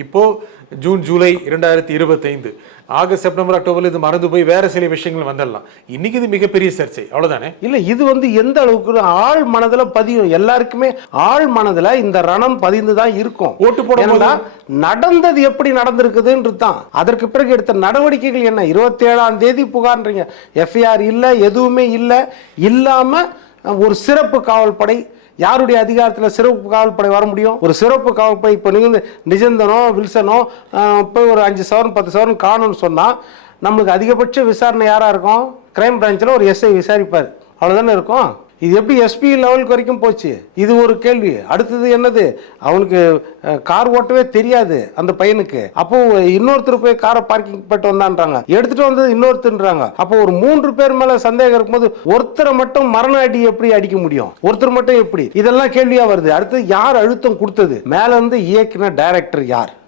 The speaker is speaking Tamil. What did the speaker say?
இப்போ ஜூன் ஜூலை 2025 ஆகஸ்ட் செப்டம்பர் அக்டோபர்ல இது மறந்து போய் வேற சில விஷயங்கள் வந்துடலாம். இன்னைக்கு இது மிகப்பெரிய சர்ச்சை, அவ்வளவுதானே? இல்ல, இது எந்த அளவுக்கு ஆள் மனதுல பதியும், எல்லாருக்குமே ஆள் மனதுல இந்த ரணம் பதிந்துதான் இருக்கும். ஓட்டு போட நடந்தது எப்படி நடந்திருக்குதுன்றது தான். அதற்கு பிறகு எடுத்த நடவடிக்கைகள் என்ன? 27ஆம் தேதி புகார்ன்றீங்க, எஃப்ஐஆர் இல்ல, எதுவுமே இல்ல. இல்லாம ஒரு சிறப்பு காவல் படை, யாருடைய அதிகாரத்தில் சிறப்பு காவல் படை வர முடியும்? ஒரு சிறப்பு காவல் படை இப்போ நீங்கள் நிஜந்தனோ வில்சனோ போய் ஒரு 5 சவரன் 10 சவரன் காணும்னு சொன்னால் நம்மளுக்கு அதிகபட்ச விசாரணை யாராக இருக்கும்? கிரைம் பிரான்ச்சில் ஒரு எஸ்ஐ விசாரிப்பார், அவ்வளோதானே இருக்கும். இது எப்படி எஸ்பி லெவலுக்கு வரைக்கும் போச்சு? இது ஒரு கேள்வி. அடுத்தது என்னது, அவனுக்கு கார் ஓட்டவே தெரியாது அந்த பையனுக்கு. அப்போ இன்னொருத்தர் போய் காரை பார்க்கிங் போயிட்டு வந்தான்றாங்க, எடுத்துட்டு வந்தது இன்னொருத்தருன்றாங்க. அப்போ ஒரு 3 பேர் மேல சந்தேகம் இருக்கும்போது ஒருத்தரை மட்டும் மரண அடி எப்படி அடிக்க முடியும்? ஒருத்தர் மட்டும் எப்படி? இதெல்லாம் கேள்வியா வருது. அடுத்தது யார் அழுத்தம் கொடுத்தது? மேல இருந்து இயக்குனர் டைரக்டர் யார்?